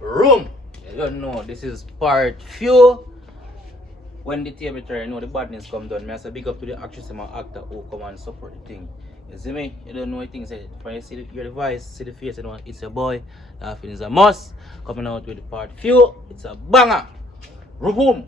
room. You don't know, this is part few. When the table turn, you know the badness come down. Me I say big up to the actress and my actor who come and support the thing. You see me? You don't know things. When you see your voice, see the face, you know it's a boy. Laughing is a must. Coming out with the part few, it's a banger. Room.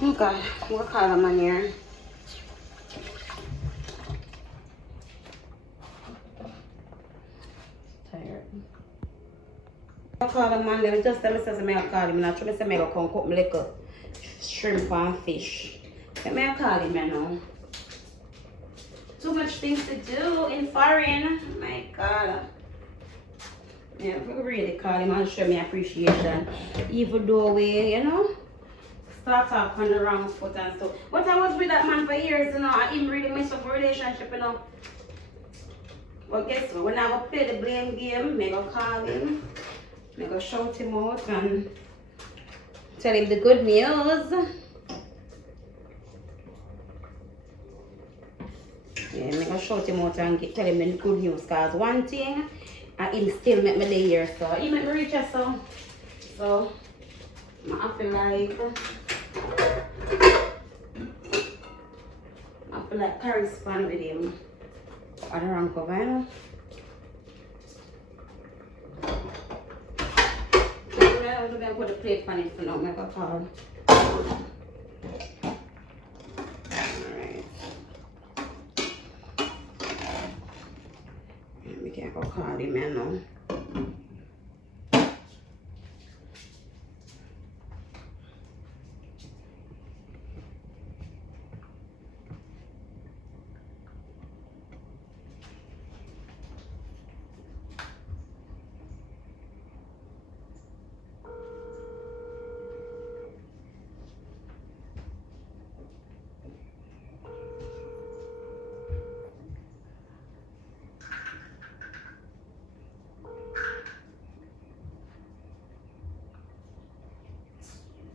Oh God, what call them on here? Tired. I call them on there. Just tell me say I call him. Not try to say I go come cook me little shrimp and fish. Let me call him now. Too much things to do in foreign. My God. Yeah, we really call him and show me appreciation. Even though we, you know, start off on the wrong foot and stuff. But I was with that man for years, you know, and him really messed up relationship, you know. But guess what? When I go play the blame game, I go call him, I go shout him out and tell him the good news. Yeah, I go shout him out and tell him the good news. Because one thing, him still make me lay here, so he make me reach us, so I feel like correspond with him at the wrong cover, you know. I'm going to put the plate on it for now, make a call. Alright. We can't go call him now.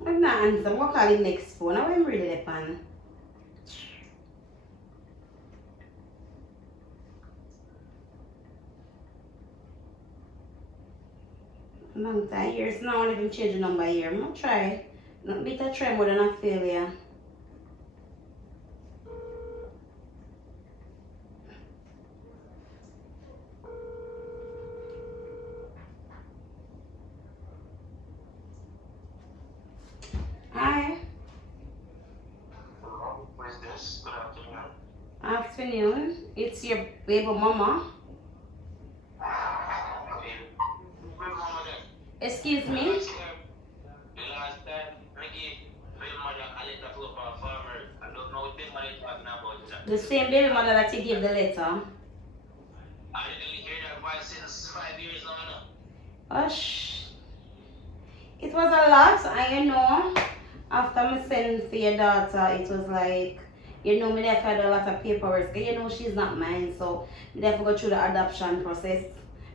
I'm not answering. I'm going to call him next phone. I'm really the pan. Long time years now, I don't even change the number here. I'm going to try. Not better try more than a failure. Hi. Hello, who is this? Good afternoon. Afternoon. It's your baby mama. Excuse me? The last time I gave baby mother a letter to a farmer. I don't know what baby mother is talking about. The same baby mother that you gave the letter. I didn't hear that voice since 5 years now. Hush. It was a lot, and you know, after I sent for your daughter, it was like, you know, me have had a lot of paperwork. You know, she's not mine, so me have to go through the adoption process.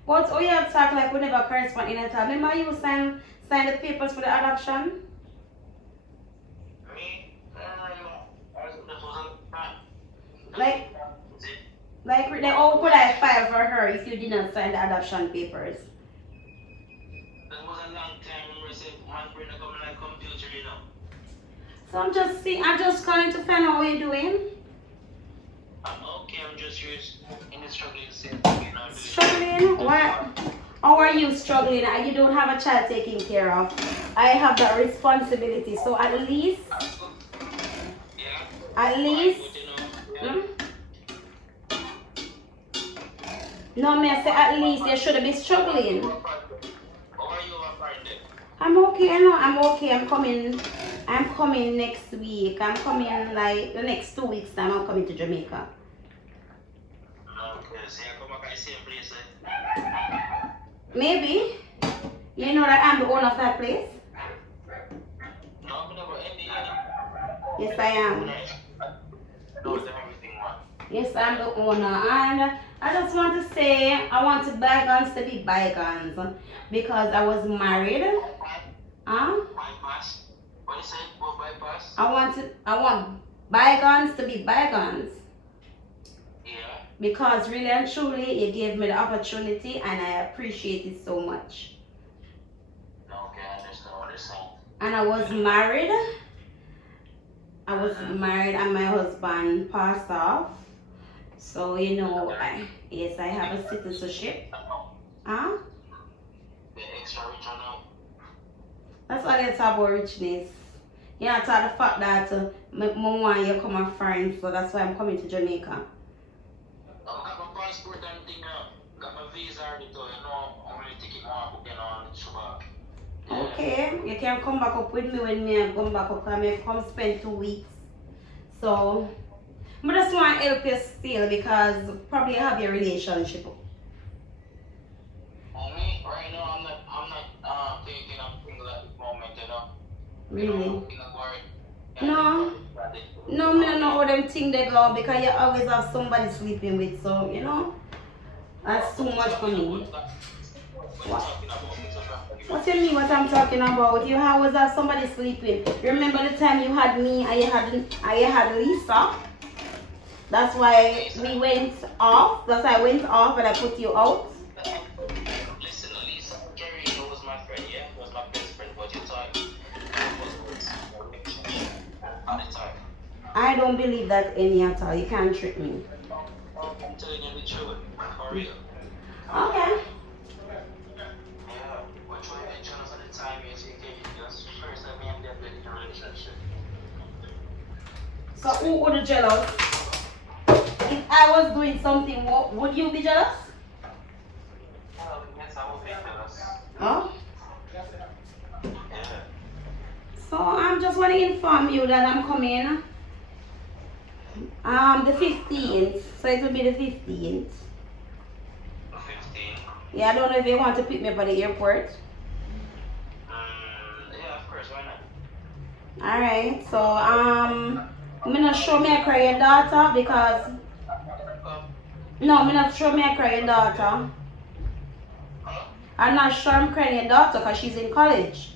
But oh, you have talk like we never correspond in a time. Remember you sign the papers for the adoption? Me? Like oh, could I file for her if you did not sign the adoption papers? That was a long time. Remember, I said, man, bring a coming like computer, you know. So I'm just calling to find out how you're doing. I'm okay, I'm just in the struggling state, you know. Struggling? What? How are you struggling? You don't have a child taken care of. I have that responsibility. So at least, hmm? No, me I say at least you should be struggling. I'm okay, I know I'm okay. I'm coming I'm coming next week. I'm coming like the next 2 weeks time. I'm coming to Jamaica. Okay, so you come back at the same place, eh? Maybe. You know that I'm the owner of that place? No, I'm never ending. Yes, I am. Yes. Everything, man. Yes, I'm the owner. And I just want to say, I want bygones to be bygones. Because I was married. Huh? Bypass? What you said? What bypass? I want bygones to be bygones. Yeah. Because really and truly, you gave me the opportunity and I appreciate it so much. Okay, I understand what you're saying. And I was married. And my husband passed off. So, you know, I have a citizenship. Huh? The extra rich or no? That's why they talk about richness. Yeah, I talk the fact that my mom want you come and friends, so that's why I'm coming to Jamaica. Got my passport and thing, got my visa already, you know, I'm going to take it on, book it on, Shabbat. Okay, you can come back up with me when me come back up and me come spend 2 weeks. So, I just want to help you still because probably you have your relationship. Me, right now, I'm not taking up things at this moment, you know. Really? You No, know, no, me don't know how them things they go because you always have somebody sleeping with, so you know, that's too much for me. What? What do you mean what I'm talking about? You always have somebody sleeping. Remember the time you had me and you had Lisa? That's why we went off. That's why I went off and I put you out. Listen, Lisa, Gary was my friend, yeah? Was my best friend, but you thought was at the time. I don't believe that any at all. You can't trick me. I'm telling you the truth, for real. Okay. Yeah, we're trying to enjoy us at the time, you see, just first time me and them get in a relationship. So who would be jealous? If I was doing something, would you be jealous? Well, yes, I will be jealous. Oh? Yeah. So I'm just want to inform you that I'm coming the 15th. So it will be the 15th. 15? Yeah, I don't know if you want to pick me up at the airport. Yeah, of course, why not? Alright, so I'm gonna show me a crying daughter because no, I'm not sure me a crying daughter. I'm not sure I'm crying daughter because she's in college.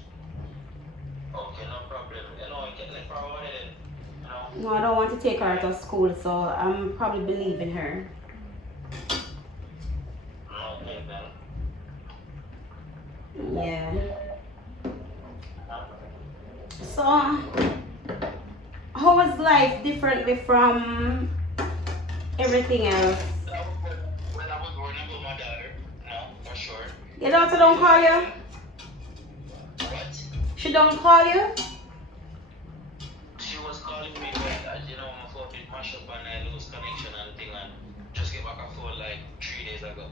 Okay, no problem. You know, you get it for one then. You know? No, I don't want to take her out of school, so I'm probably believing her. Okay, then. Yeah. So, how is life differently from everything else? Well, I was worrying about my daughter. No, for sure. Your daughter don't call you? What? She don't call you? She was calling me, but you know, my phone did mash up and I lose connection and thing, and just get back a phone like 3 days ago.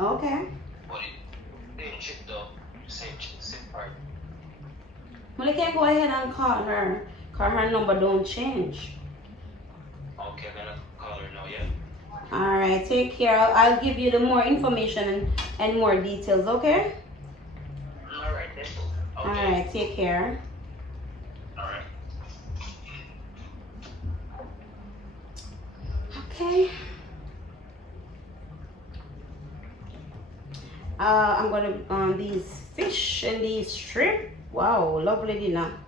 Okay. But it didn't chip though. Same part. Well, you can go ahead and call her. Cause her number don't change. Okay, I'm gonna call her now, yeah? Alright, take care. I'll give you the more information and more details, okay? Alright, then. Okay. Alright, take care. Alright. Okay. I'm gonna these fish and these shrimp. Wow, lovely dinner.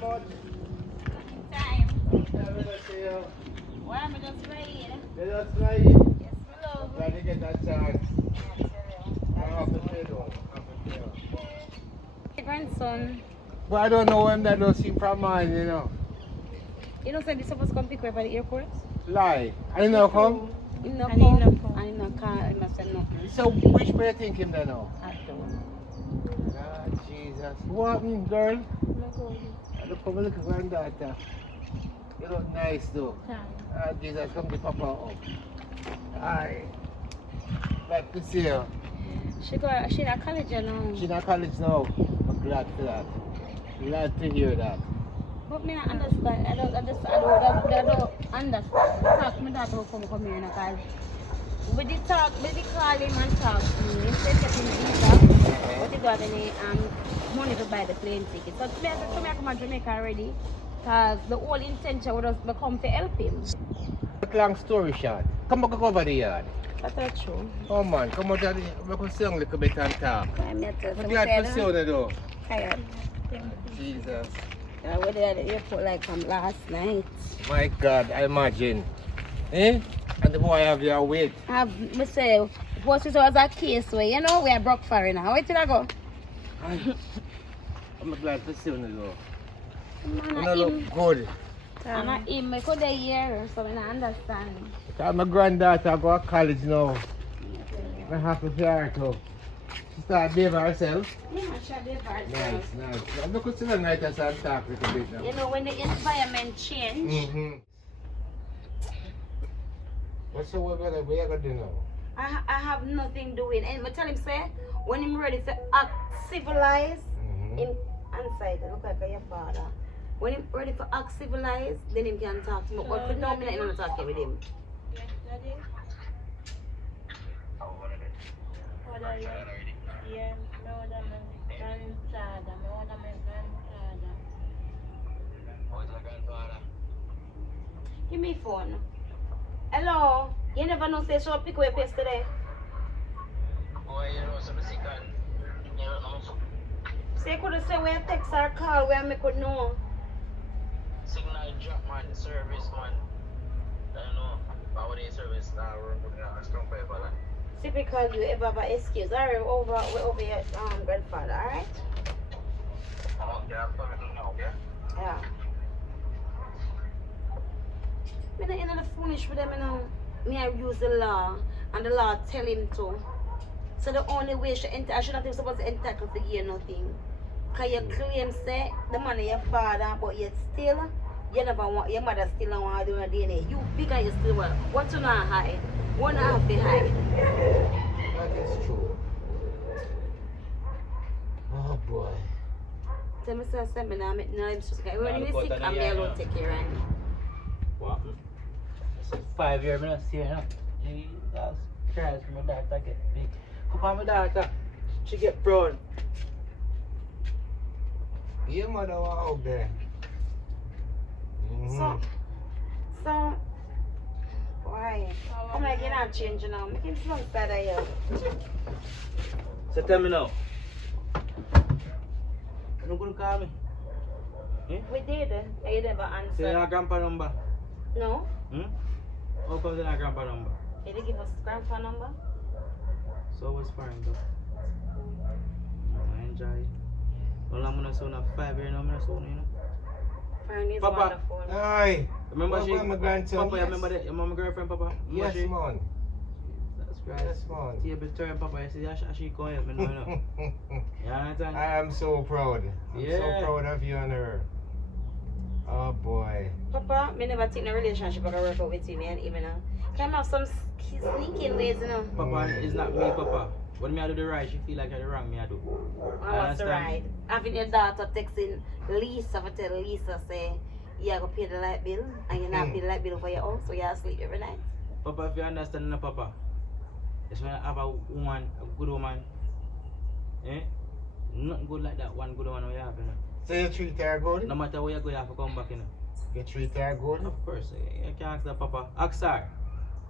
bud? Time. Never gonna see you. Why am I just playing? You just like it. Yes, my love. Glad you get that chance. Yeah, I'm happy for you though. Happy for you. my grandson. But I don't know when that don't see from mine, you know. You know, said this supposed to come pick you up at the airport? Lie. I didn't know come. He no come. I no come. I must say nothing. So which way you think him there now? I don't. Lord Jesus. What happened, girl? No go. Look over look at granddaughter. You look nice though. Ah, Jesus, come to Papa up. Aye. Glad to see you. She in college, you know. She's in college now. I'm glad for that. Glad to hear that. But me not understand. I don't understand. Talk me that will come here, you know, cause we did call him and talk to me. He said that he visa, but he got any money to buy the plane ticket. So me I said, come here, come to Jamaica already, cause the whole intention was to come to help him. But long story short, come back over the yard. That's true. Oh man, come out here, we can sing a little bit and talk. I'm Glad to see you though. tired. Jesus. I was at the airport like from last night. My God, I imagine. Eh? And the boy have your weight. I've myself, was a case where, you know, we are broke for now. Where did I go? I'm glad to see you though. Man, You look good. And I him, I could hear, so I don't understand. My granddaughter go to college now. I'm happy for her too. She started bathing herself. Yeah, sure, they bad. Nice, nice. I'm not going to sit right as and talk a little bit now. You know, when the environment change, Mm-hmm. What's the way that we are going to do now? I have nothing doing. And I tell him, say, when I'm ready to act civilized, him inside, look like your father. When I'm ready to act civilized, then him can talk to me. But for now, I'm not talking with him. Give me phone. Hello. You never know say so pick up yesterday. Boy, you know, some sick and you know, Say could say where text or call where I could know. signal drop man, service man. I don't know. Power day service now we're putting out a strong paper like. Typical you ever have an excuse. Alright, we're over your grandfather, alright? Okay, I'm coming now, okay? Yeah. Me not in the foolish with them, you know. Me I use the law and the law tell him to. So the only way I should not be supposed to entitle to hear nothing. Cause you claim say the money your father, but yet still you never want your mother still don't want to do a DNA. You big and you still want. What you not hide? One half behind. That is true. Oh boy. Tell me say me now I'm just okay. When you sick I'm there to take care of you. What? This is 5 years I don't see her. Jesus Christ, my daughter get big. Come on, my daughter. She get brown. Your mother was out there. So why? Come like you're not changing now. Make him feel better here. So tell me now. You not gonna call me? Eh? We did. You never Say your answered. grandpa number. No? How come your grandpa number? You didn't give us grandpa number? So what's fine though? I enjoy it. Well, I'm gonna sound a 5 years now, I'm gonna sound, you know. Fine is Papa. wonderful. Aye. Remember she, my grandson? Papa, you remember that? You remember my girlfriend, Papa? Remember Yes, she? man. That's right. Yes, man. Table turn, Papa. You see, she come help me now, you know. You understand? I am so proud. I'm Yeah. so proud of you and her. Oh boy. Papa, me never think in a relationship I can work out with you, man, even now. Can have some sneaking ways, you know. Papa, it's not me, Papa. When me I do the right, she feel like I do the wrong, me I do. What's the right? Having your daughter texting Lisa, I tell Lisa, say, you are going to pay the light bill, and you're not pay the light bill for your house, so you sleep every night. Papa, if you understand, no, Papa, it's when I have a woman, a good woman, eh? Nothing good like that one good one we have, you know. So you treat her good? No matter where you go, you have to come back, you know. You treat her good? Of course, you can't ask that, Papa. Ask her.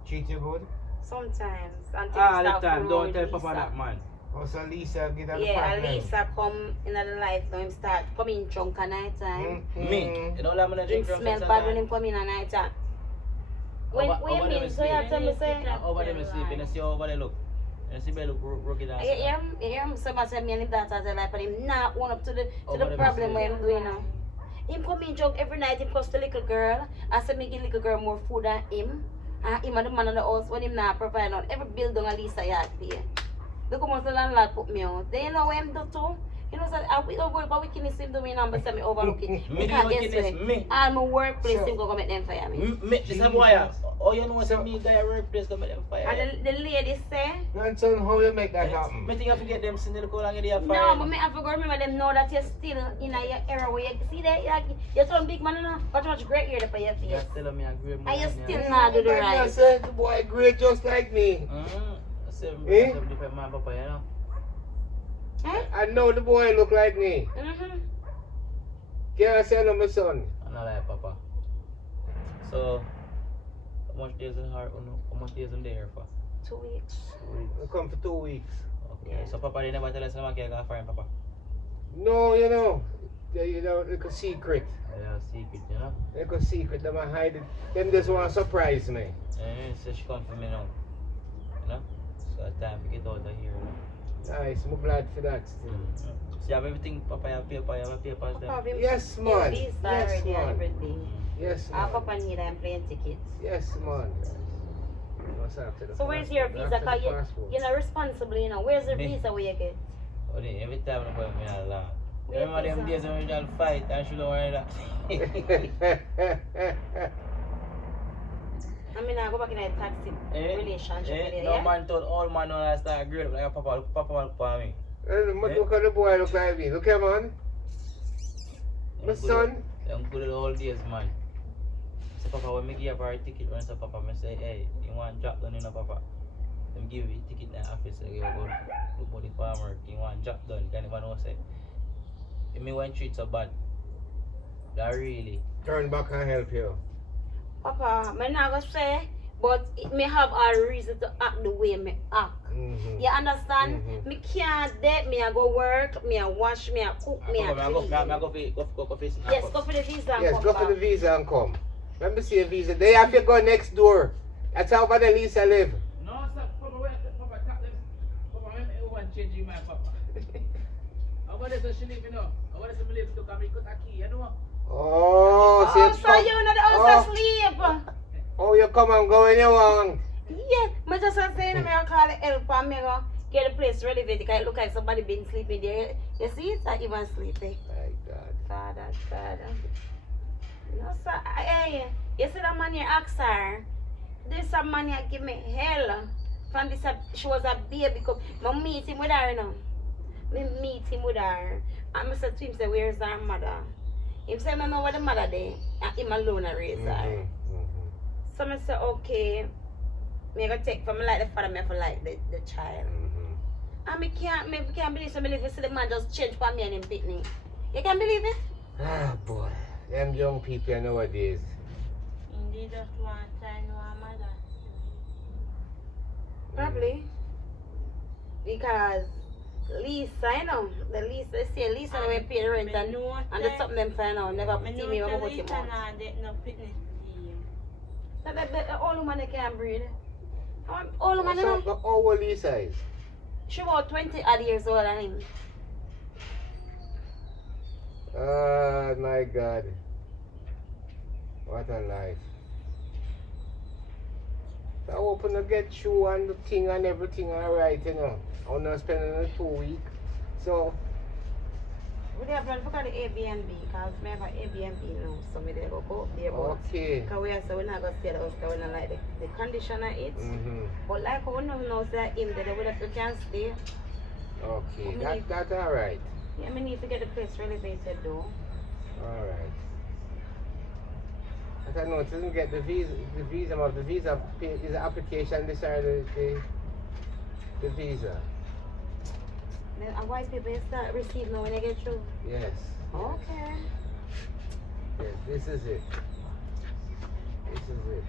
Treat you good? Sometimes. And All the start time, to don't roll tell with Papa Lisa. that, man. Oh, so Lisa get an Yeah, apartment. Lisa come in the life now. Him start come in drunk at night time. Me, you know what I'm gonna Him drink from smell bad when him come in at night time. When you mean? So you tell me say? Over there, me sleep. You see over there look. You see me look rugged and You hear him so much say me and him daughter say like, but him not own up to the Over there, problem me where him doing now. Him come in drunk every night. Him cost the little girl. I said me give little girl more food than him. And him and the man in the house when him not provide on every bill down at Lisa yard pay. Look how much the landlord put me out. Then you know what him do too? You know, so we don't worry about wickedness him doing and say me overlook it. Me Because do guess wickedness, what? me. All my workplace So- him go make them fire me. Me, this a boy. Oh, you know, say me guy a workplace come make them fire. And the lady say, Grandson, how you make that happen? Me think I forget them since they look how long they are no, fire. but me have to go remember them know that you're still in your era where you see that you're some big man, you know, but much great hair for your face. You're telling me I agree more And you than still you. not do the Like I right. said, the boy great just like me. Seven Eh? different man, papa, you know. I know the boy look like me. Mm-hmm. Can't say no, my son. I know like papa. So, how much days in her? How much days in there for? 2 weeks. I come for 2 weeks. Okay. So papa, they never tell us how can go find papa. No, you know, it's a secret. Yeah, secret, you know. It's a secret. Them a hide it. Them just want to surprise me. So she come for me now. You know. So it's time to get out of here. You know? Nice, I'm glad for that still. So you have everything, papa. You have paper. You have papers Papa, there. him- Yes, him man. visa Yes, already and man. everything. Yes, Our man. papa need them plane tickets. Yes, man. What's after the So where's your passport? visa? After Cause the passport. you're not responsible, you know. Where's the Me. visa where you get? Oh, every time I go in my land. Where Remember them visa? days when we done fight and she don't worry that. I mean, I go back in a taxi relationship with you, No yeah? man told all man when I start grade like papa look for me. Look at the boy look like me. Look here, man. My son. I'm good at all days, man. So papa, when me give her a ticket, when I say papa, I say, hey, you want drop down, you know, papa. Them give you a ticket in the office, you go look for the farmer, you want drop down, you can't even know, say. If me want treat so bad, that really. Turn back and help you. Papa, I'm not going to say, but it may have a reason to act the way me act. Mm-hmm. You understand? Mhm. Me can't date, me I go work, me I wash, me I cook, me I I go clean. for face. Yes, go for the visa and Yes, come go back. for the visa and come. Let me see a visa. They have to go next door. That's how the Lisa live. No, sir, papa, wait, papa, tap them. Papa, I want to change you, my papa. I want to say she live, you know. I want to say me live to come, because I key, you know. Oh, Oh, so you're not the house asleep. Oh, you come and go when you want. Yeah, I just was saying, I'm going to call the help and I'm going to get the place relevated because it look like somebody been sleeping there. You see, it's not even sleeping. My God. Father. No, sir. Hey, you see that man here ask her, this a man here give me hell. From this, she was a baby. I meet him with her now. Me meet him with her. And I said to him, say, where's her mother? He said, I know where the mother there. And him alone I raise her. Mhm, mhm. So I said, okay. Me go take from me like the father, me for like the child. Mhm. And me can't believe so me live to see the man just change for me and him pitney. You can believe it? Ah, boy. Them young people nowadays. They just want to know a mother. Probably. Because Lisa, you know, they say Lisa never pay the rent and there's something them find out, never I see know me the over put him Lisa out. now they no fitness team. So the old woman they can't breathe. Old woman, you So, know, but how old Lisa is? she about 20 odd years old than him. Ah, my God. What a life. I hope to get through and the thing and everything alright, you know. I'm not spending a 2 week. So, We have to look at the Airbnb because we have an Airbnb now, so we there go up there. But okay. because we are so we're not going to stay the house because we don't like the condition of it. Mm-hmm. But like we don't know that him there, we can stay. Okay, that's alright. Yeah, I need to get the place renovated though. Alright. I don't know, it doesn't get the visa is the application this or the visa. Then why people start receive now when they get through? Yes. Okay. Yes, this is it. This is it.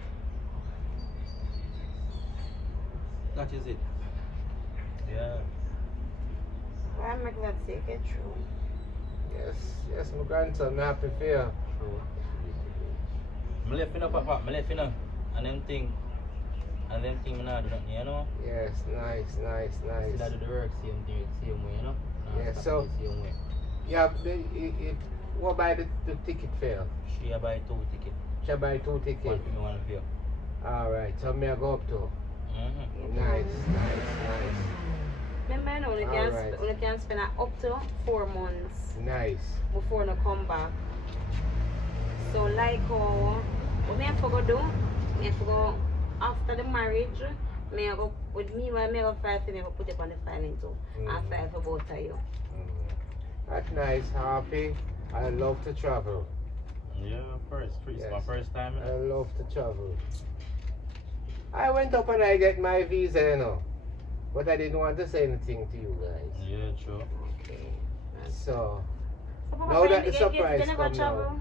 That is it. Yeah. I'm glad to take it through. Yes, my grandson, I'm happy for you. True. I left you know, Papa. I left you know. And them thing me not do nothing, you know. Yes, nice. Still I do the work same way, you know. Yeah, Stop so- the same way. Yeah, what about the ticket fare? She a buy 2 tickets. Shall I buy 2 One tickets? for me, one for you. Alright, so me I go up to. Nice. Remember, you know, Alright. you can spend up to 4 months Nice. before you come back. So, like, what me have to go do? Me have to go after the marriage. Me have go with me, when me have go file for me, I go put it on the filing too. And file for both of you. That's nice, happy. I love to travel. Yeah, first. It's my Yes. first time. I love to travel. I went up and I get my visa, you know. But I didn't want to say anything to you guys. Yeah, true. Okay. So, Papa, now when that you the get surprise you never come travel? now.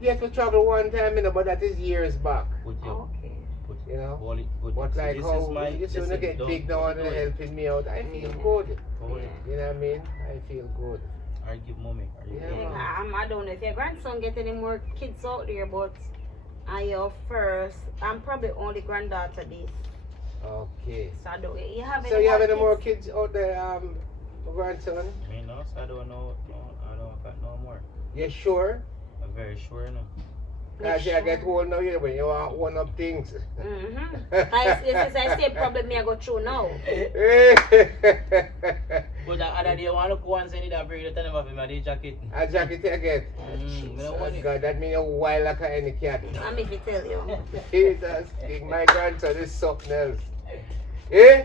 Yes, we travel one time, you know, but that is years back. Put you. Okay. Put You know? hold it good. But So like this how is my, you see when you listen, get don't- big now and don't they're do it. helping me out, I feel Yeah. good. Hold it. You know what I mean? I feel good. Or give mommy. Or you Yeah. give mommy. I don't know if your grandson get any more kids out there, but I your first. I'm probably only granddaughter this. Okay. So I don't. You have any So you have any kids? more kids out there, grandson? Me no, so I don't know. No, I don't got no more. You sure? I'm very sure no. Cause I get old now, when you want one up things. This is I say problem me I go through now. But the other day, I want to go and send it and bring the time of him and the jacket. A jacket you get. Me don't want it. God, that means you're wild like any cat. I'm if you tell you. Jesus, my grandson is something else. Eh?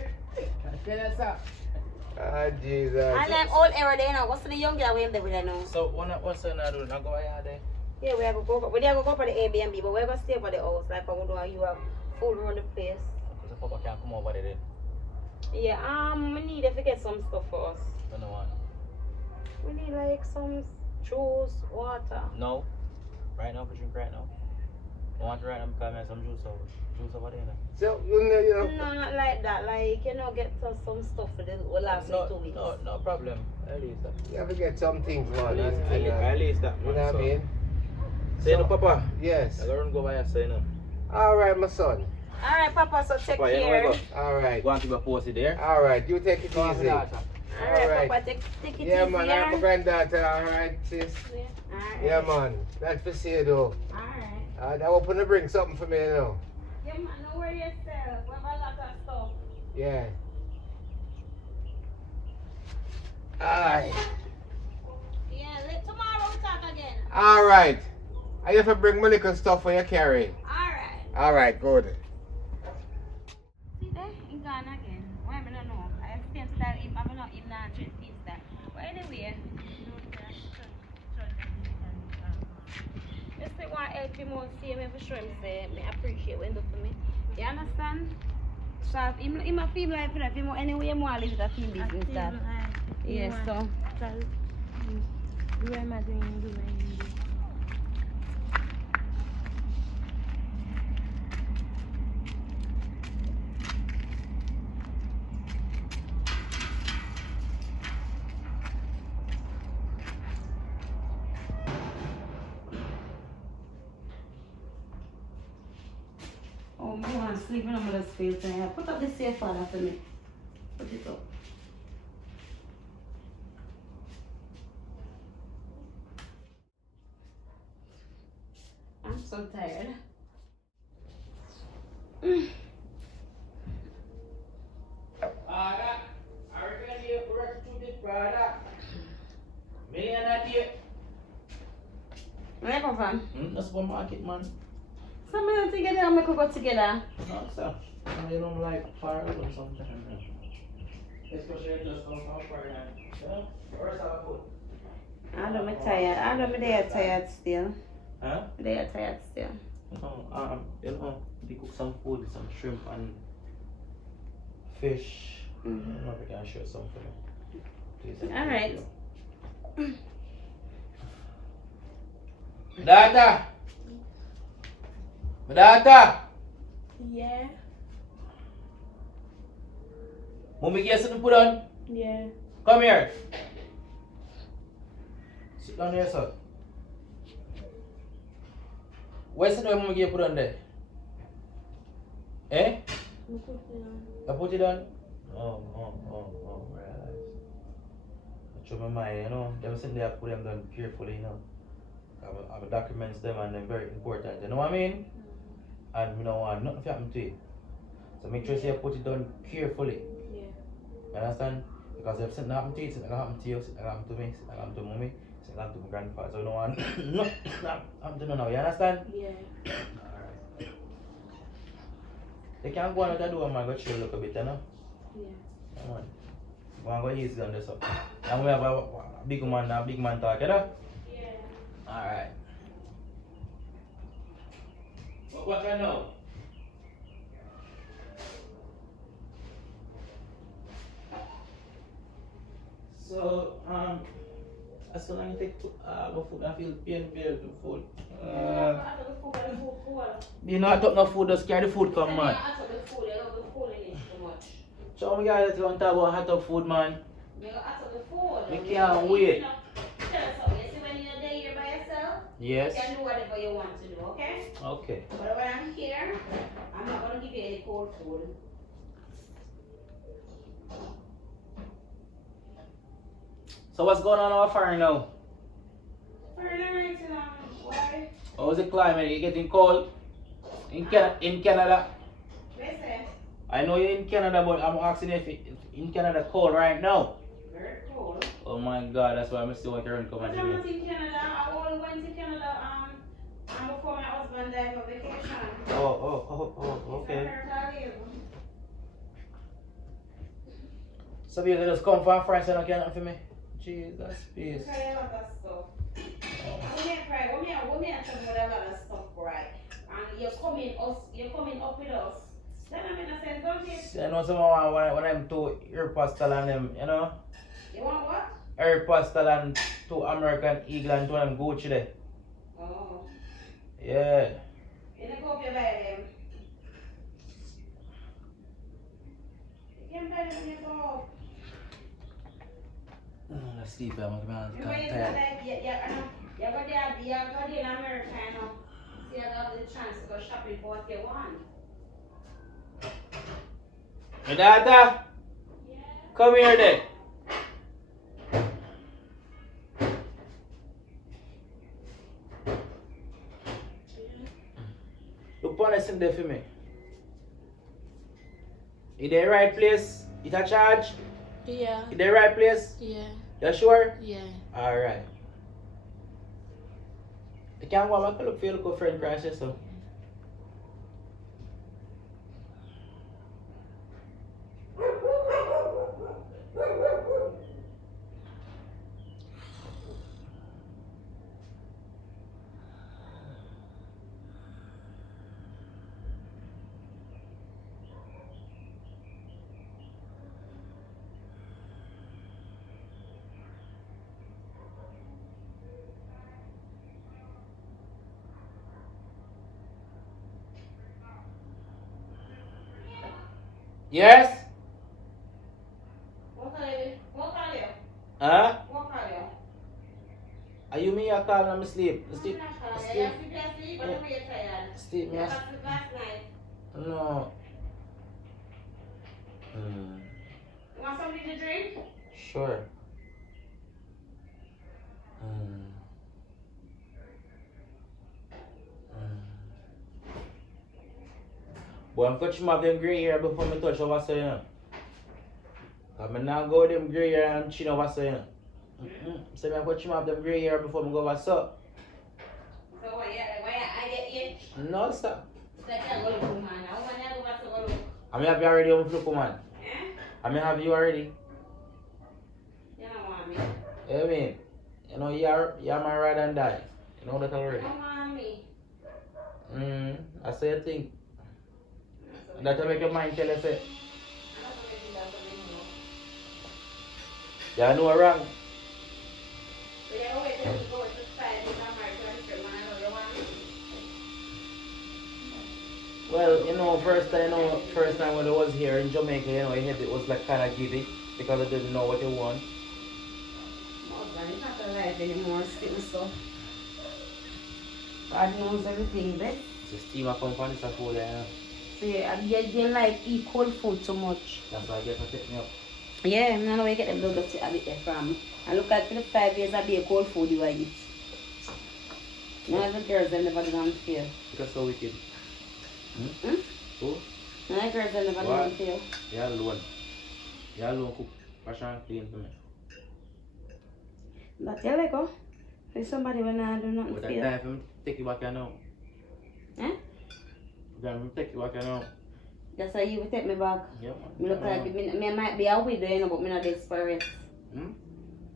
Ah, Jesus. And them old era there now. What's the young girl we there with her now? So, what's the do? Now go ahead there. Yeah, we have to go. We have to go for the Airbnb, but we're gonna stay for the house. Like I would do, you have full around the place. Because Papa can't come over there then. Yeah, we need to get some stuff for us. Don't know what. We need like some juice, water. No. Right now, we drink right now. I want to right now because I have some juice over there now. So, you know. No, not like that. Like, get us some stuff for the last 2 weeks. No problem. At least that. You have to get some things, man. At least that. You know what I mean? Say no, Papa. Yes. I gotta go by your say no. Alright, my son. Alright, Papa, so take Papa, you know care. where you go? Alright. Go and keep a posted there. Alright, you take it Go on, easy. daughter. Alright, Alright. Papa, take it Yeah, easy. man, I'm a granddaughter, alright, sis. Alright. Yeah, man. That's for say though. Alright. I open to bring something for me, you know. Yeah, man, don't worry yourself. We have a lot of stuff. Yeah. Alright. Yeah, tomorrow we talk again. Alright. I have to bring my little stuff for you carry. Alright. Alright, good. See there? He gone again. Why I don't know. I am same style him. I'm not him not dress his style. But anyway. Just say want help him out, see him for sure him say me appreciate what he do for me. You understand? So if him a feel like that, him anyway him want to live with a team business that. Yes, so Do am I doing? Do I do? oh, I want to sleep in another space and put up the safe father for me. Put it up. I'm so tired. I reckon you correct to this, brother. Me and that here. Where you come from? The supermarket, man. Some of them together and make we go together. No, sir. You don't like fire or something. Especially just come from fire. Yeah? Where's our food? I don't me tired. I don't me they are tired still. Huh? They are tired still. No, they cook some food, some shrimp and fish. I don't know if I can show some for you. Alright. Data! Data! Yeah. Mommy get something put on? Yeah. Come here. Sit down here, sir. Where's the name you put on there? Eh? You put it on. I put it on? Right. I show my mind, you know. Them sitting there, I put them down carefully, you know. I have documents them and they're very important, you know what I mean? And we don't want nothing to happen to it. So make sure you put it down carefully. Yeah. You understand? Because if something happen to you, something happen to you, something happen to me, something happen to mommy, something happen to my grandfather. So we don't want nothing happen to no now, you understand? Yeah. Alright. They can't go on with the door, man, go chill a little bit, you know? Yeah. Come on. Go and go easy on this up. And we have a big man talk, you know? Yeah. Alright. What I know? So, as soon as I take my food, I feel pain very full. You know, I took no food, just carry the food come, man. So, we gotta talk about hot dog food, man. We can't wait. Yes. You can do whatever you want to do, okay? Okay. But when I'm here, I'm not going to give you any cold food. So what's going on over fire now? For night, why? How's the climate? You getting cold? In Canada? Listen, I know you're in Canada, but I'm asking if in Canada cold right now. very cold. Oh my God, that's why I'm still want to come and I'm not do in Canada. I only went to Canada before my husband died for vacation. okay. It's a hurt. So you just come from France and you can't for me? Jesus, peace. Because a lot of stuff. We may tell you about a lot of stuff, right? And you're coming up with us. That don't make no sense, don't it? See, I know someone when I'm to Aeropostale and them, you know? You want what? Aeropostale and to American Eagle and to them Gucci there. Oh. Yeah. You don't go up your buy them. You can buy them when you go up. Let's sleep, I'm You know, it's tired. like, you go there in America, you know. So you have the chance to go shopping for what you want. My daughter, come here then. Look on this in there for me. In the right place? It a charge? Yeah. In the right place? Yeah. You sure? Yeah. Alright. I can't go back and look for your local friend crash so. Yes? What call you? Huh? What call you? Are you me or calling me sleep? I'm not calling you. You sleep, but you're tired. Sleep You me. got sleep last night. No. You want something to drink? Sure. But I'm touching my them grey hair before me touch over so you know. I'm not go with them grey hair and chin over so you know. So I'm touching my them grey hair before me go over so. So why you age? No stop. Like a good woman. I want to go back to go look. I mean have you already on look man. Eh? I mean have you already? You don't want me. I mean, you know you're my ride and die. You know that You already. don't want me. I say a thing. That will make your mind tell you say, I'm not going to do that for me. you know wrong. So you always have to go to find this American man. I don't want me. Well, first time when I was here in Jamaica, it was like kind of giddy because I didn't know what you want. It's not alive anymore still, so God knows everything, but So steam I come from this food, yeah. so yeah, you like eat cold food too much. That's why I guess I take me up. Yeah, I don't know where you get the blood of a bit there from. And look at for the 5 years I be a cold food you eat. None of the girls them never done feel. Because so wicked. Hmm? Who? None of the girls them never done feel. Yeah, alone. Yeah, alone cook. Passion clean for me. But tell like, oh, if somebody when I do nothing But feel. that time for me take you back here now. Eh? Then take you back here now. That's how you will take me back. Yeah, Me look like me might be a widow, but me not desperate. Hmm?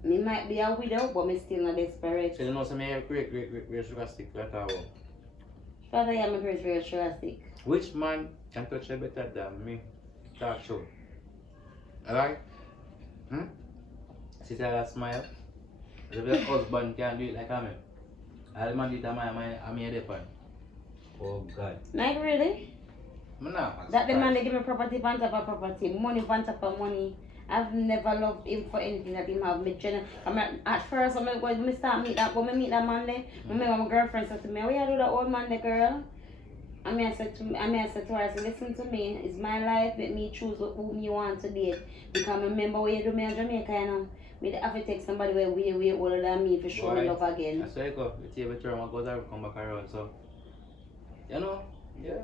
Me might be a widow, but me still not desperate. So you know some me have great sugar stick like that one. Father, yeah, my great real drastic. Which man can touch you better than me? Talk show. Alright? Hmm? See that smile? If your husband can do it like me. I'll man do it I'm here different. Oh God. Like really? That the man they give me property on top of property, money on top of money. I've never loved him for anything that he have. At first, when I start meet that man there, remember my girlfriend said to me, "Why you do that old man there, girl?" I said to her, I said, listen to me, it's my life, let me choose whom you want to date. Because remember what you do me in Jamaica, you know. Me have to take somebody way older than me for show me love again. That's why I go. It's every term I go there, come back around. So, you know, yeah.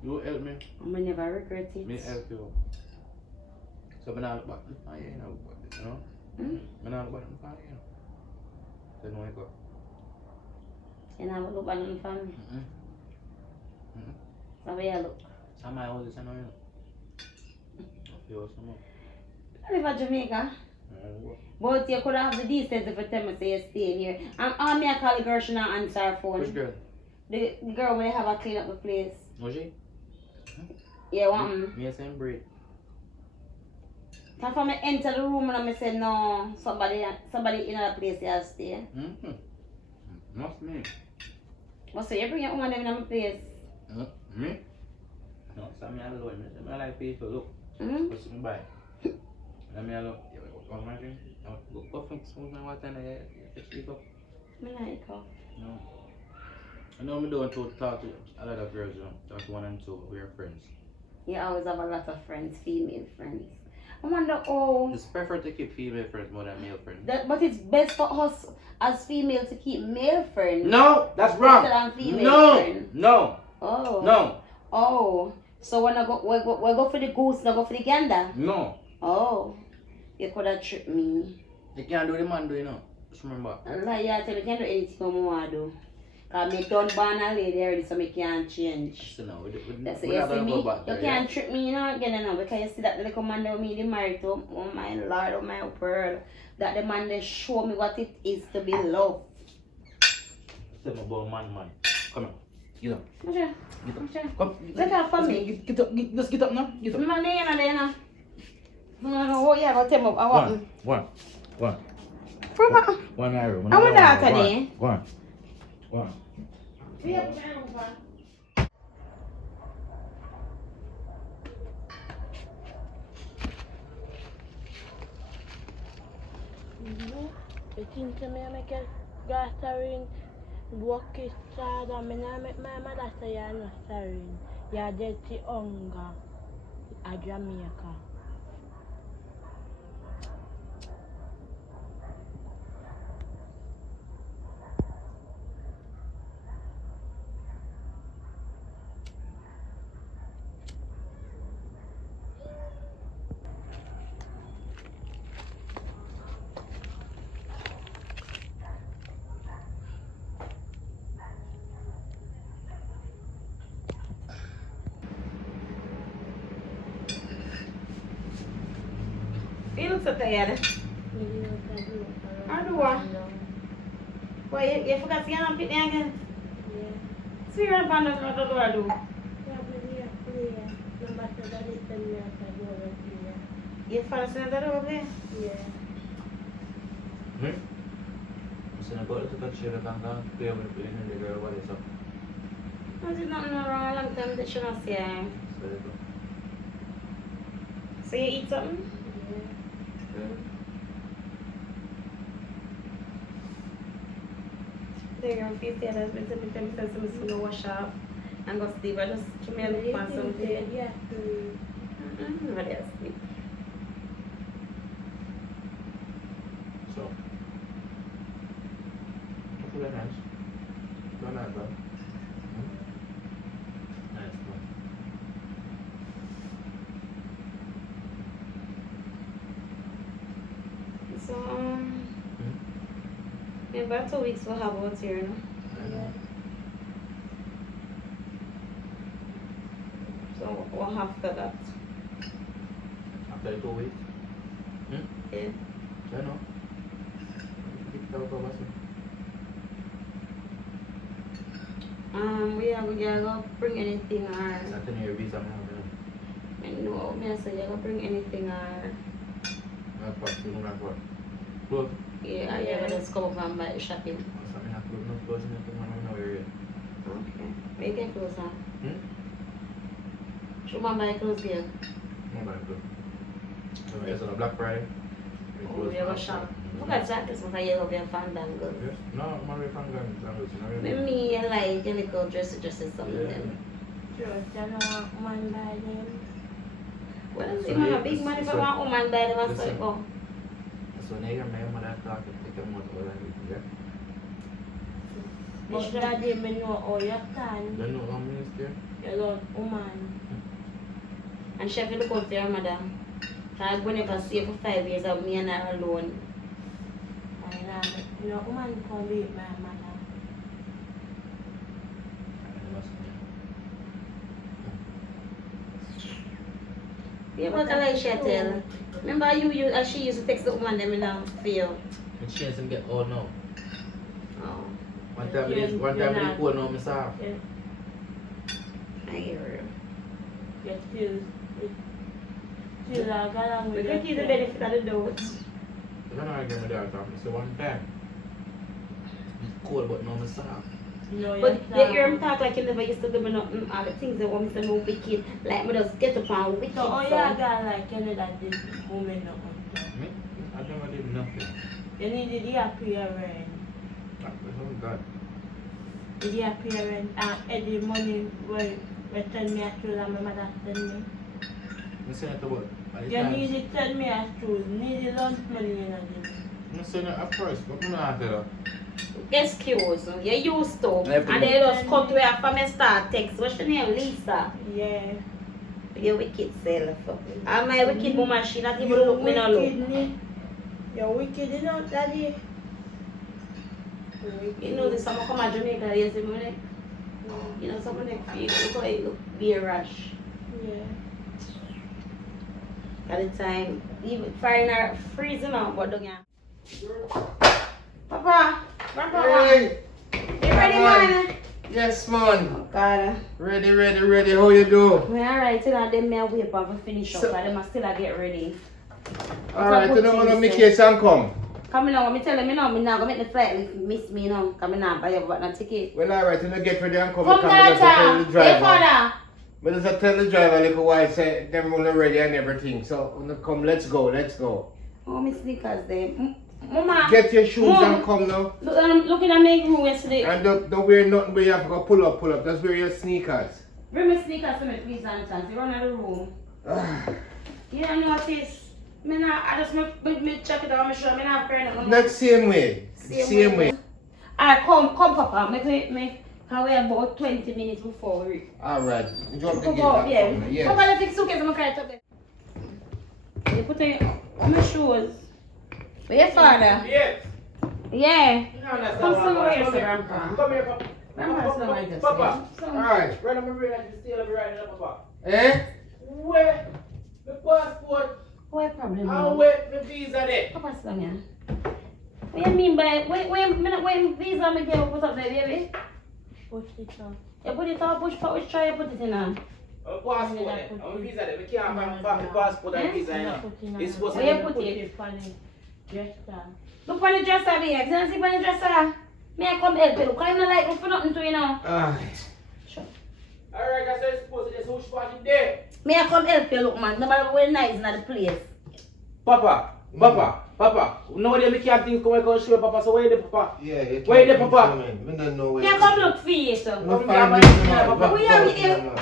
You help me. I never regret it. Me help you. So, I'm not look back. You know? I'm not look back. You know? So, no, I go. And I will look back on the family. So where you look? Some of my houses, I know you. Some more. I live in Jamaica. But you could have the decency for tell me say you're staying here. I'm me I call the girl, she not answer her phone. Which girl? The girl when they have a clean up the place. Was she? Yeah, one. Me a same breed. Time for me enter the room and I say no, somebody in another place you have to stay. Not me. So you bring your woman them in my place. Me? No, so me alone. I like people look. What's me buy? Let me alone. One more drink. Go fix my water and I sleep up. I like her. No. I know me don't want to talk to a lot of girls, you know. Talk to 1 and 2. We're friends. You always have a lot of friends, female friends. I wonder oh. It's prefer to keep female friends more than male friends. But it's best for us as female to keep male friends. No, that's wrong. Than female friends. No. Oh. No. Oh. So when I go, we go for the goose, I go for the gander. No. Oh. You could have tricked me. You can't do the man do, you know. Just remember. Like you tell me, can't do anything I want to do. Because I done born a lady already, so I can't change. So no, That's we're not you see gonna me? go back You there. can't trick me, you know, again, you know, because you see that the little man that me married to, oh my Lord, oh my world, that the man they show me what it is to be loved. Tell me about man. Come on. Get up. Okay. Get up. Okay. Come. Look out for me. Get up. Let's get up now. Get up. I'm there, now. Oh, yeah, go tell me. I want. One. For what? One arrow. I want that today. One. You think to me I make a gasoline work is hard and I make my mother say you're not sorry. You're dead to hunger at Jamaica. You look so tired. How do I? Boy, you forgot to get on pit again? Yeah. So you're on the door, do? You fall asleep at the door, okay? Yeah. Hmm? Kasi nag-ulit ito siya na kang kaya mo na pilin ng girl what is up. There's nothing wrong. A long time they should not see her. So you eat something? There you go. If you see that, been telling me to go wash up and go sleep. I just give me a look for something. Yeah. Nobody else sleep. So, that's nice. Not that bad. Nice, bro. So, in about 2 weeks we'll have what's here, no? Yeah. So, what after that? After 2 weeks? Yeah. I know. Keep talking about it. We are gonna bring anything or That's in your visa, man. no, me I say you gonna bring anything or Not what, you don't have what. Clothes. yeah, you gonna just come up and buy shopping. Something not clothes, no clothes, nothing, man. I know where you're at. Okay. Where you get clothes now? Hmm? Should man buy clothes here? No bad clothes. So, yes, on a Black Friday. Oh, you go shop. Look at that, this was a yellow bear fandango. Yes. No, I'm already from Ghana. You know, Me, I like your little dresses some of yeah. them. Sure, I don't want man by them. Well, So you want you- a big money for so- one woman buy them, I say, listen. oh. So, now you're my mother talking, take them out all that, yeah? But daddy, me know how you can. Don't know how minister? You don't woman. And she have to look out for your mother. Because when you can save for 5 years of me and her alone. And no woman can beat my mother. You work like she tell. Remember you she used to text the woman them in a feel. And she hasn't get all now. Oh, One time they call now, Miss Half. Yeah, I hear you. you still like along We with could keep the benefit of the doubt. I don't know how I get my dad talking. So one time, it's cold, but no Miss Half. No, But you hear him talk like he never used to do nothing, all the things that want me to know wicked. Like me just get up and wicked. So, oh so. yeah, guy like you know that this woman no come. Me? I never did nothing. You needed the appearance. Oh God. The appearance and Eddie money will tell me a truth and my mother tell me. I'm saying it about. You need to tell me a truth. Need the lunch money you know this. I'm saying it at first, but I'm not tell her. Excuse me, you used to. I have to And go. they just cut away from a start text. What's your name? Lisa. Yeah. You wicked self. And my wicked woman, she not even look me no look. You're wicked, you know, daddy. You know this summer come to Jamaica, you see me? You know, some of them feel look how it look beer rash. Yeah. At the time, even foreigner freezing out, but don't you? Papa, Grandpa, Hey! you ready, man? Yes, man. Oh, God. Ready. How you do? We alright, you know, them may wait for finish up, So- but them still get ready. Alright, you don't want to things, make so. case and come. Come on, me tell them, me now, go make the flight miss me now. Come on, now, buy you but no ticket. Well, alright, you don't get ready and come. Come, because I just tell the daughter. Hey, driver. father. But as I tell the driver a little while, say them all ready and everything. So when they come, let's go. Oh, my sneakers there. Mama. Get your shoes Mom. and come now. Look, I'm looking at my room yesterday. And don't wear nothing where you have to go pull up. Just wear your sneakers. Bring my sneakers to me, please, and chance. You run out of the room. You don't notice. I just me check it out. I'm sure I have current. Not same way. Same way. Alright, come, Papa. Me. Can we about 20 minutes before we reach? Alright. Drop the Come gate out, and yeah. come. Yes. Papa, let's take suitcase. I'm going to carry it up there. You put on my shoes. Where your father? Yes. Yeah. No, that's Come not somewhere, Come sir, here. Grandpa. Come here, Papa. Grandpa, it's not like this, Papa. yeah. Alright. Right, I'm gonna bring that to the right up, Papa. Eh? Where the passport What problem? and now? where the visa there? Papa, sit down here. What you mean by when visa me get put up there, baby? Push it up. You put it up, which try you put it in now? A passport there. I'm visa there. We can't find the passport and visa there. It's supposed to Where be. you put it? Funny. Dresser. Look for the dresser, babe. You don't see for the dresser? Me I come help you. Look, I'm not like look for nothing to you now. Ah. Sure. Alright, I said suppose it's who's party there. Me I come help you look man. Nobody wear nice in the place. Papa, nobody make can't think come and show you, Papa, so where the Papa? Yeah, you Where the can't Papa? think so, man. We don't know where Me I it come is. look for you so. No Come find here, me, Papa. man. We have Fuck, here. man.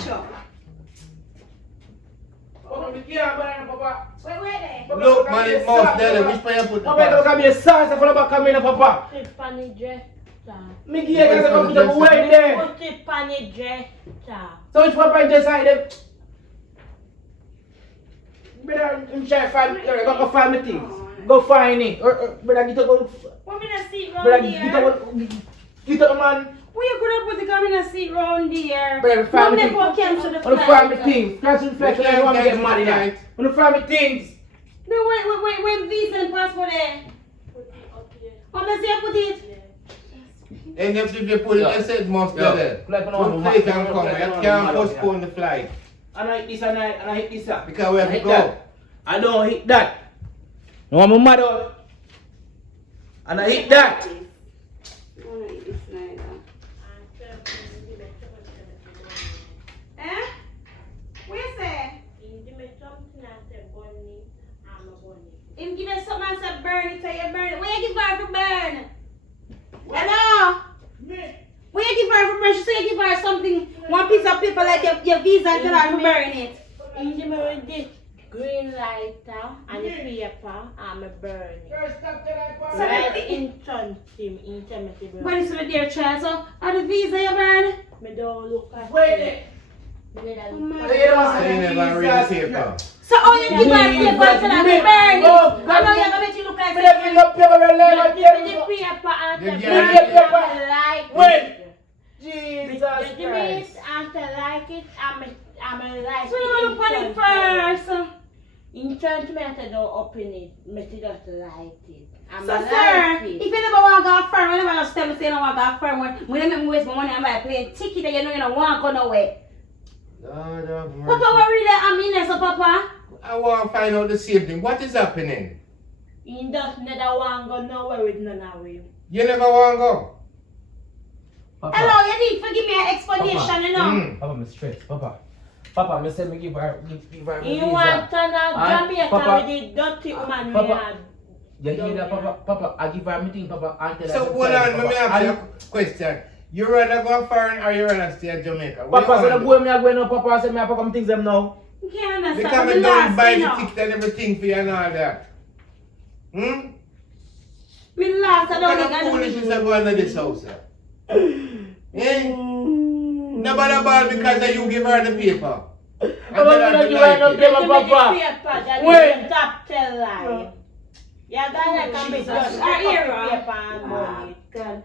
Papa, me can't buy Papa. Where there? Papa, Look, look at man, me, it's mouse son, there. Papa. Which way you put the Papa, look at me, son, so follow back come in, Papa. Put it on the dresser. Me give you guys a come to the way there. Put it on the dresser. So which Papa just side them? Better try to find, go find me things. Go find it. Or better get up, What me a seat better round get there? up, man. Where you could have put the come in a seat round there? Better find me Come things. there for cancel the Wanna find me flight. things. Cancel the flight, I want to get mad in that. Wanna find me things. No, wait, visa and passport there. Put it up there. What does you put it? Yeah. And if you put it, I said mouse Yeah. there. Like, Don't flight can come. You can't postpone the flight. And I hit this and I hit this. Because we have I to hit go. that. I don't hit that. No, I'm mad out. And I hit that. I wanna eat this night. Eh? What you say? Him give me something and say burn it, so you burn it. Where you give her for burn? Hello? Where you give her for burn? She say you give her something, one piece of paper like your visa and tell her to burn it. In the middle of this green lighter and the paper, I'm a burn it. Right in front of him, in Timothy What is my dear child? So, are the visa you burn? Me don't look at Wait it. Me Oh don't my So you don't God. I never read the paper. So, oh, you give her paper and tell her to burn it. Oh, I know you're gonna make you look like Me don't bring up paper and look let at me the tell you. paper and You the get burn it. it, I like Wait. it. Jesus The meat Christ. and I like it, I'm a like So, you it. look at it first. In church, me have to do open it, me to just like it. I'm So, a sir, like if it. you never want to go firm, you never just tell me say you don't want to go firm. When you make me waste my money, I'm like playing ticket that you know you don't want to go nowhere. Lord have mercy. Papa, what really I'm in there, so Papa? I want to find out the same thing. What is happening? You just never want to go nowhere with none of you. You never want to go? Hello, you need to give me an explanation, you know? Papa, I'm stressed. Papa, me say me give her You visa. want to know Ah, Jamaica Papa. with the dirty woman we Papa. had. You hear that, Papa? I give her me thing, Papa. Until So hold on, let me ask you a question. You rather go foreign or you rather stay in Jamaica? What Papa you said the want boy me a going now. Papa said me a pack them things them now. You can't to do? understand. Because I'm I don't last, buy you the know. ticket and everything for you and all that. Hmm? Me last, I What don't kind of foolishness is going on in this house? Eh? Nobody ball because of you give her the paper. And Papa, tell her me to give her no like it. paper, You make Papa. the paper that Wait. you top tell lie. Yeah, that can be Jesus. just I hear pick up her. the paper and burn it. God.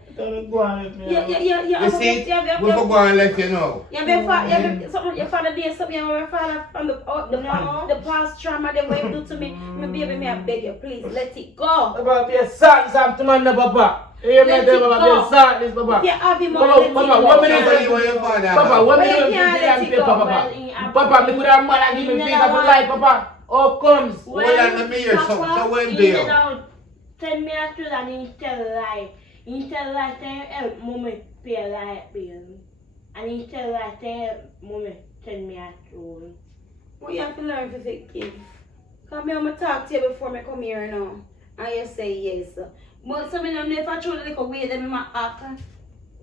Go on with me. You see, we for go and let you know. Your father did something, your father from the past trauma, the way you do to me. My baby, may I beg you, please let it go. Papa, be a sad something man, Papa. You Let me it Papa, go. be a sad this, If Papa. you have him, Papa, let it Papa, go. what Tell minute? you what your father Papa, have. what But you minute can't you let and it paper, go. Papa? Papa, me could have man and give me visa for life, Papa. Oh, comes. Hold on, let me hear something. So when do you? Send me a truth and he tell lie. He tell lie to help mommy pay a light bill. And he tell lie to help mommy send me a truth. What you have to learn to forgive. Come here, I'm going to talk to you before I come here now. And you say yes. But some of them, if I throw the little way, then my act.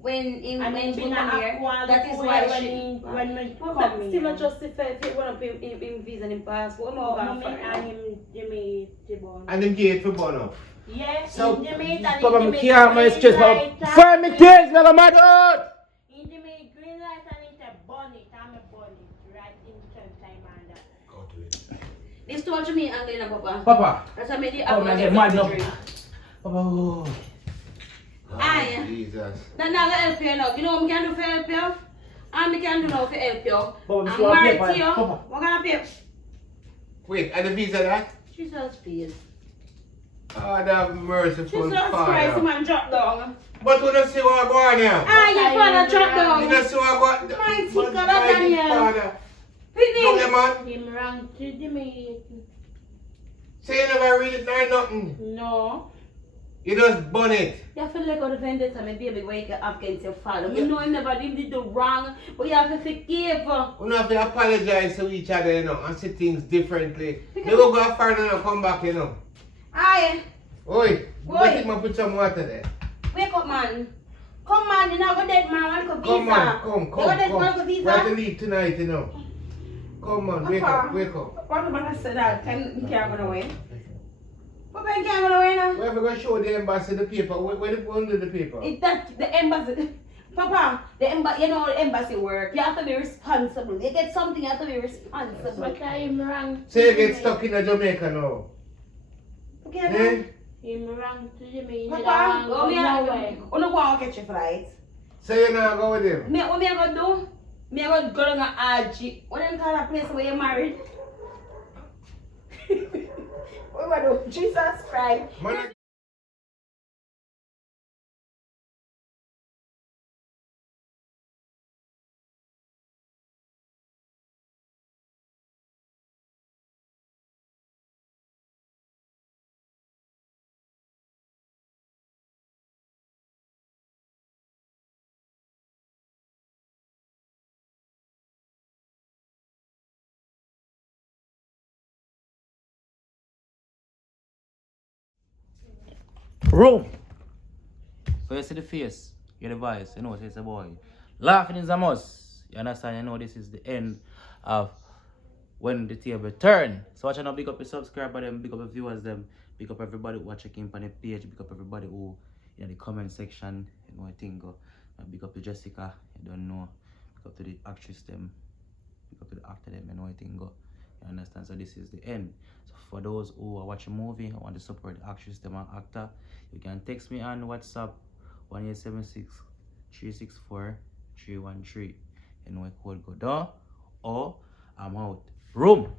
When he And when he he been come a here, aqua that is when why he- when we But come that still here. not justify if you want to pay him visa and him passport. I'm over Mommy for and it. him Jimmy Tibon. And them gate for Bono. Yes, So, in Jimmy and Papa, in me Jimmy can't my stress, Papa. Find me things, me go mad out. In Jimmy green light and it's a bonnet. I'm a bonnet. Right in front time and that. Go to it. This told you me angry na Papa. Papa. That's why I made the Oh, man, get mad now. Papa, oh. Aye. Jesus. That not gonna help you now. You know what I can do for help you? And I can do now for help you. Papa, this I'm one married paper, to you. Papa. What kind of pay? Wait, and the visa that? Jesus, please. God have merciful Jesus Christ, Father. man, drop down. But we don't see what go on here. Ah, your father drop You down. don't see what go on. Mighty But God, mighty Daniel. Father. Pitney. Look them man. Him wrong to Jimmy. Say you never read it nor nothing. No. You just burn it. You have to let go the vendetta, my baby, when you can have against your father. We know him never did the wrong, but you have to forgive. We have to apologize to each other, you know, and see things differently. You go far and come back, you know. Aye. Oi, Oi. go take me put some water there. Wake up, man. Come, man, you're not going to dead, man. I want to go visa. Come on, come. You want to go visa? We have to leave tonight, you know. Come on, wake up, wake up. What about I said that? You can't go away. Papa, you can't go away now. We have to go show the embassy the paper. Where the under the paper? It's that the embassy. Papa, the embassy, you know how the embassy work. You have to be responsible. You get something, you have to be responsible. But I'm wrong. So you get stuck in a Jamaica now. Okay, Eh? I'm wrong to Jamaica. Papa, Oh, me no go way. to catch your flight. So you not go with him? What me I gonna do? Me I gonna go to RG. What them call that place where you married? What gonna do? Jesus Christ. Man, Room. So you see the face, you hear the voice, you know it's a boy. Laughing is a must. You understand? You know this is the end of when the table turn. So watch out, big up your subscriber them, big up your viewers them, big up everybody who watch checking on the page, big up everybody who in the comment section, you know I think big up to Jessica, you don't know, big up to the actress them, big up to the actor them, you know I think you understand? So this is the end. So for those who are watching movie and want to support the actress them and actor, you can text me on WhatsApp 1876 364 313. You know I code go down or I'm out. Room.